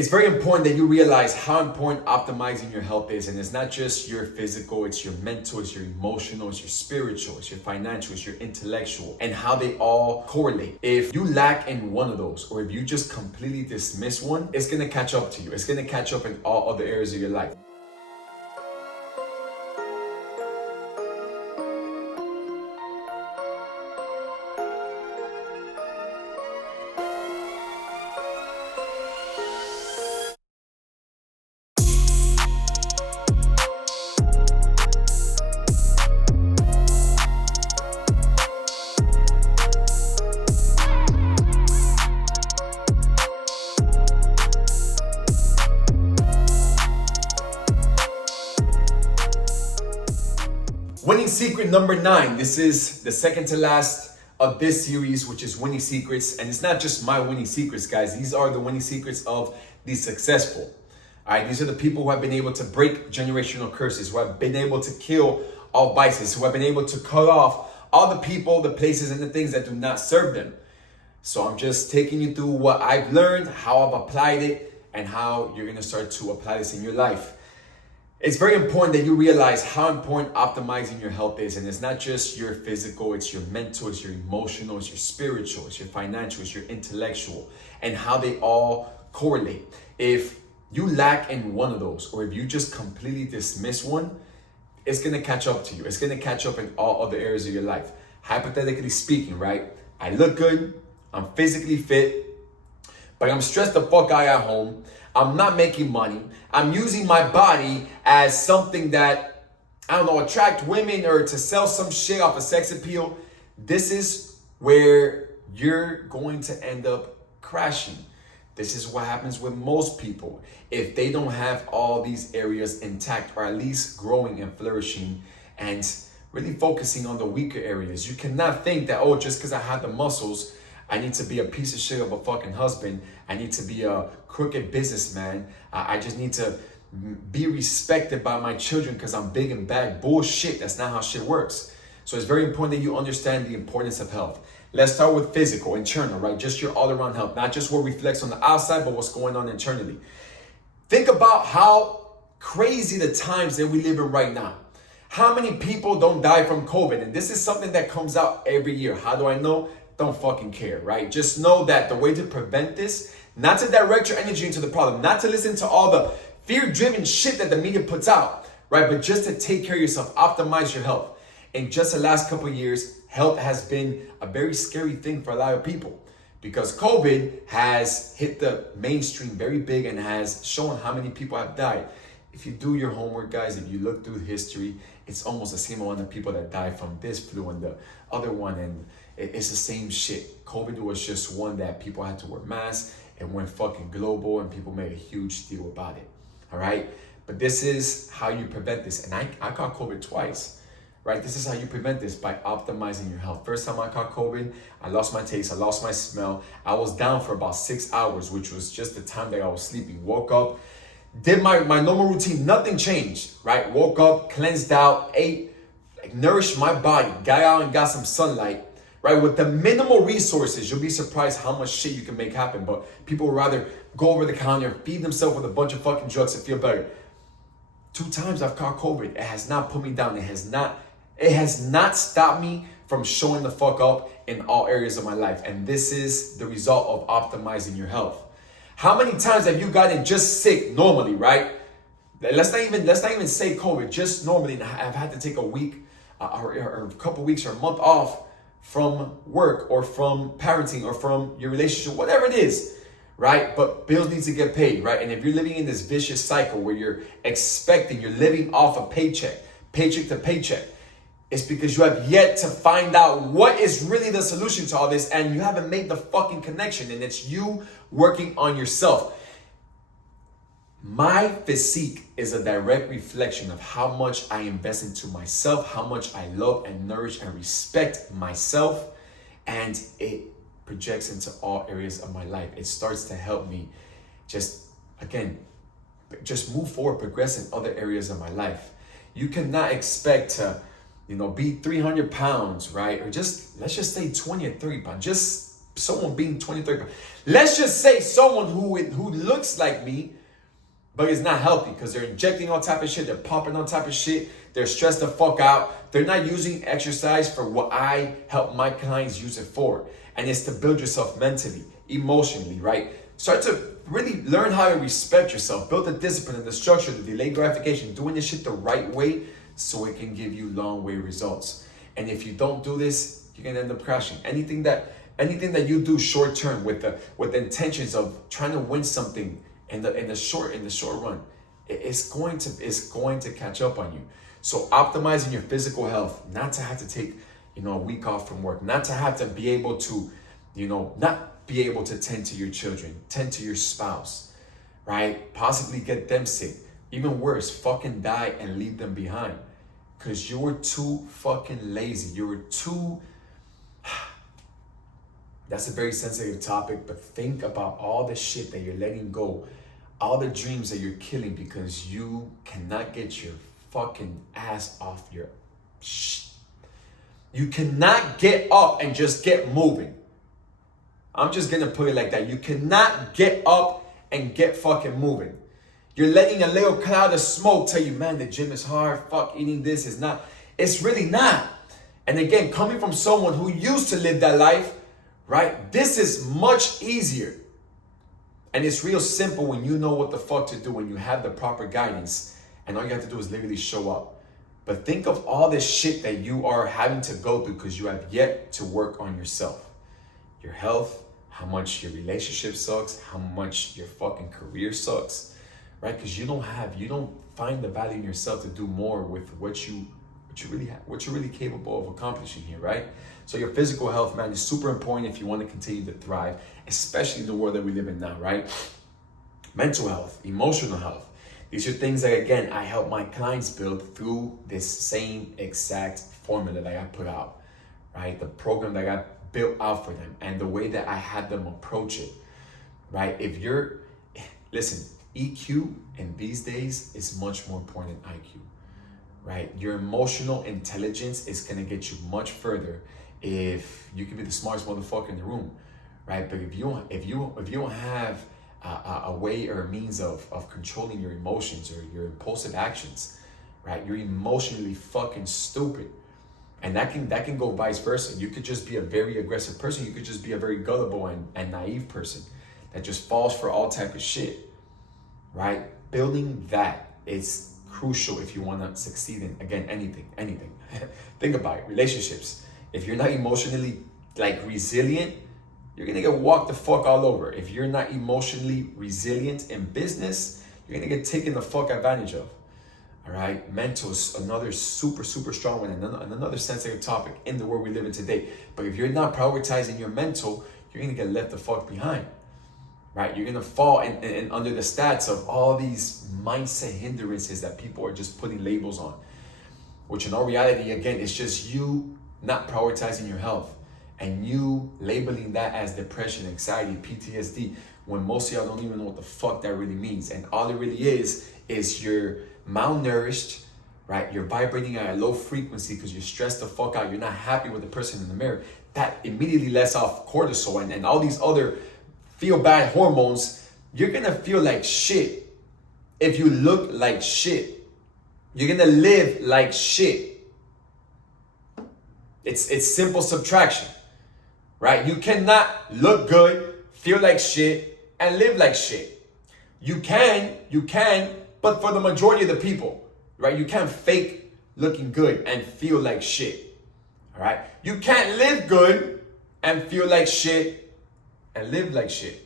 It's very important that you realize how important optimizing your health is. And it's not just your physical, it's your mental, it's your emotional, it's your spiritual, it's your financial, it's your intellectual, and how they all correlate. If you lack in one of those, or if you just completely dismiss one, it's gonna catch up to you. It's gonna catch up in all other areas of your life. Winning secret number 9. This is the second to last of this series, which is winning secrets. And it's not just my winning secrets, guys. These are the winning secrets of the successful. All right, these are the people who have been able to break generational curses, who have been able to kill all vices, who have been able to cut off all the people, the places, and the things that do not serve them. So I'm just taking you through what I've learned, how I've applied it, and how you're gonna start to apply this in your life. It's very important that you realize how important optimizing your health is. And it's not just your physical, it's your mental, it's your emotional, it's your spiritual, it's your financial, it's your intellectual, and how they all correlate. If you lack in one of those, or if you just completely dismiss one, it's gonna catch up to you. It's gonna catch up in all other areas of your life. Hypothetically speaking, right? I look good, I'm physically fit, but I'm stressed the fuck out at home. I'm not making money. I'm using my body as something that, I don't know, attract women or to sell some shit off a sex appeal. This is where you're going to end up crashing. This is what happens with most people if they don't have all these areas intact, or at least growing and flourishing and really focusing on the weaker areas. You cannot think that, oh, just because I have the muscles, I need to be a piece of shit of a fucking husband. I need to be a crooked businessman. I just need to be respected by my children because I'm big and bad. Bullshit. That's not how shit works. So it's very important that you understand the importance of health. Let's start with physical, internal, right? Just your all-around health. Not just what reflects on the outside, but what's going on internally. Think about how crazy the times that we live in right now. How many people don't die from COVID? And this is something that comes out every year. How do I know? Don't fucking care, right? Just know that the way to prevent this, not to direct your energy into the problem, not to listen to all the fear-driven shit that the media puts out, right? But just to take care of yourself, optimize your health. In just the last couple of years, health has been a very scary thing for a lot of people because COVID has hit the mainstream very big and has shown how many people have died. If you do your homework, guys, if you look through history, it's almost the same amount of people that die from this flu and the other one, and it's the same shit. COVID was just one that people had to wear masks and went fucking global, and people made a huge deal about it. All right, but this is how you prevent this. And I caught COVID twice, right? This is how you prevent this, by optimizing your health. First time I caught COVID, I lost my taste, I lost my smell. I was down for about 6 hours, which was just the time that I was sleeping. Woke up, did my normal routine, nothing changed, right? Woke up, cleansed out, ate, nourished my body, got out and got some sunlight, right? With the minimal resources, you'll be surprised how much shit you can make happen. But people would rather go over the counter, feed themselves with a bunch of fucking drugs to feel better. 2 times I've caught COVID. It has not put me down. It has not stopped me from showing the fuck up in all areas of my life. And this is the result of optimizing your health. How many times have you gotten just sick normally, right? Let's not even say COVID, just normally. I've had to take a week or a couple weeks or a month off from work or from parenting or from your relationship, whatever it is, right? But bills need to get paid, right? And if you're living in this vicious cycle where you're living off a paycheck to paycheck, it's because you have yet to find out what is really the solution to all this, and you haven't made the fucking connection, and it's you working on yourself. My physique is a direct reflection of how much I invest into myself, how much I love and nourish and respect myself, and it projects into all areas of my life. It starts to help me just move forward, progress in other areas of my life. You cannot expect to, be 300 pounds, right? Or let's just say 20 or 30 pounds. Just someone being 20, 30 pounds. Let's just say someone who looks like me, but is not healthy because they're injecting all type of shit, they're popping all type of shit, they're stressed the fuck out, they're not using exercise for what I help my clients use it for. And it's to build yourself mentally, emotionally, right? Start to really learn how to respect yourself, build the discipline and the structure, the delayed gratification, doing this shit the right way so it can give you long way results. And if you don't do this, you're gonna end up crashing. Anything that you do short term with the intentions of trying to win something in the short run, it's going to catch up on you. So optimizing your physical health, not to have to take a week off from work, not to have to be able to not be able to tend to your children, tend to your spouse, right? Possibly get them sick. Even worse, fucking die and leave them behind. Because you were too fucking lazy. You were too... That's a very sensitive topic, but think about all the shit that you're letting go. All the dreams that you're killing because you cannot get your fucking ass off your shit. You cannot get up and just get moving. I'm just gonna put it like that. You cannot get up and get fucking moving. You're letting a little cloud of smoke tell you, man, the gym is hard. Fuck, eating this is not. It's really not. And again, coming from someone who used to live that life, right? This is much easier. And it's real simple when you know what the fuck to do, when you have the proper guidance. And all you have to do is literally show up. But think of all this shit that you are having to go through because you have yet to work on yourself. Your health, how much your relationship sucks, how much your fucking career sucks, right? Because you don't find the value in yourself to do more with what you really have, what you're really capable of accomplishing here, right? So your physical health, man, is super important if you want to continue to thrive, especially in the world that we live in now, right? Mental health, emotional health. These are things that, again, I help my clients build through this same exact formula that I put out, right? The program that I got built out for them and the way that I had them approach it, right? Listen, EQ in these days is much more important than IQ, right? Your emotional intelligence is gonna get you much further if you can be the smartest motherfucker in the room, right? But if you don't have a way or a means of controlling your emotions or your impulsive actions, right? You're emotionally fucking stupid. And that can go vice versa. You could just be a very aggressive person. You could just be a very gullible and naive person that just falls for all type of shit, right? Building that is crucial if you want to succeed in, again, anything. Think about it, relationships. If you're not emotionally resilient, you're gonna get walked the fuck all over. If you're not emotionally resilient in business, you're gonna get taken the fuck advantage of. All right, mental is another super strong one and another sensitive topic in the world we live in today. But if you're not prioritizing your mental, you're gonna get left the fuck behind, right? You're gonna fall in under the stats of all these mindset hindrances that people are just putting labels on, which in all reality, again, it's just you not prioritizing your health and you labeling that as depression, anxiety, PTSD, when most of y'all don't even know what the fuck that really means. And all it really is you're malnourished, right? You're vibrating at a low frequency because you're stressed the fuck out. You're not happy with the person in the mirror. That immediately lets off cortisol and all these other feel bad hormones. You're gonna feel like shit if you look like shit. You're gonna live like shit. It's simple subtraction, right? You cannot look good, feel like shit, and live like shit. You can, but for the majority of the people, right? You can't fake looking good and feel like shit, all right? You can't live good and feel like shit and live like shit.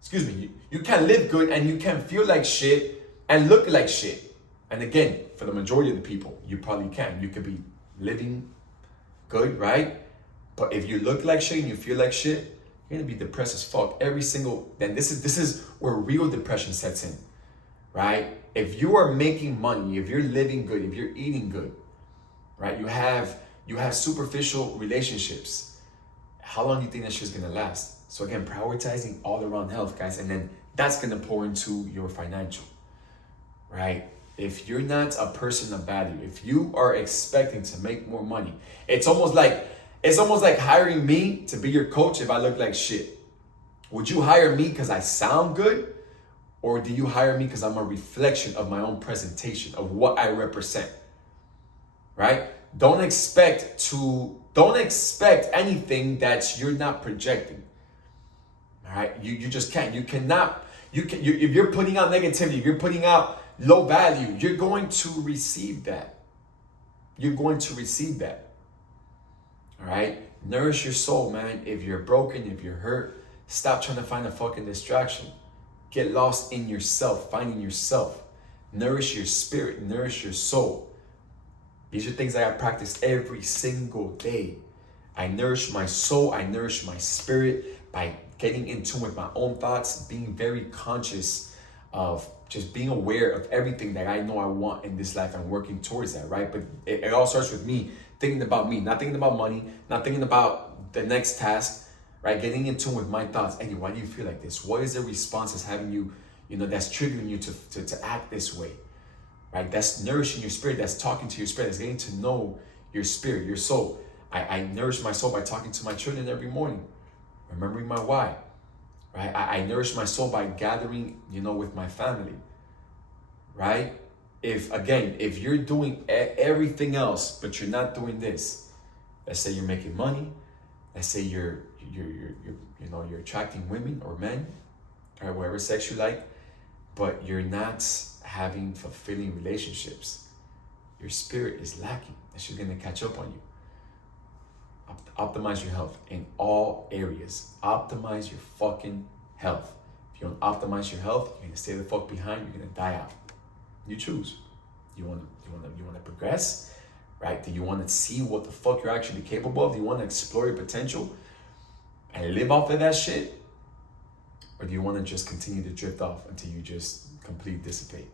Excuse me, you can't live good and you can't feel like shit and look like shit. And again, for the majority of the people, you probably can. You could be living good, right? But if you look like shit and you feel like shit, you're gonna be depressed as fuck then this is where real depression sets in, right? If you are making money, if you're living good, if you're eating good, right? You have superficial relationships. How long do you think that shit's gonna last? So again, prioritizing all around health, guys, and then that's gonna pour into your financial, right? If you're not a person of value, if you are expecting to make more money, it's almost like It's almost like hiring me to be your coach if I look like shit. Would you hire me because I sound good? Or do you hire me because I'm a reflection of my own presentation, of what I represent? Right? Don't expect anything that you're not projecting. All right? You just can't. You cannot. If you're putting out negativity, if you're putting out low value, you're going to receive that. You're going to receive that. All right? Nourish your soul, man. If you're broken, if you're hurt, stop trying to find a fucking distraction. Get lost in yourself, finding yourself. Nourish your spirit, nourish your soul. These are things that I practice every single day. I nourish my soul, I nourish my spirit by getting in tune with my own thoughts, being very conscious of just being aware of everything that I know I want in this life and working towards that, right? But it all starts with me, not thinking about money, not thinking about the next task, right? Getting in tune with my thoughts. Hey, why do you feel like this? What is the response that's having you, that's triggering you to act this way, right? That's nourishing your spirit. That's talking to your spirit. That's getting to know your spirit, your soul. I nourish my soul by talking to my children every morning, remembering my why, right? I nourish my soul by gathering, with my family, right? If you're doing everything else, but you're not doing this, let's say you're making money, let's say you're attracting women or men, or whatever sex you like, but you're not having fulfilling relationships, your spirit is lacking. And she's gonna catch up on you. Optimize your health in all areas. Optimize your fucking health. If you don't optimize your health, you're gonna stay the fuck behind. You're gonna die out. You choose. You wanna progress, right? Do you wanna see what the fuck you're actually capable of? Do you wanna explore your potential and live off of that shit? Or do you wanna just continue to drift off until you just completely dissipate?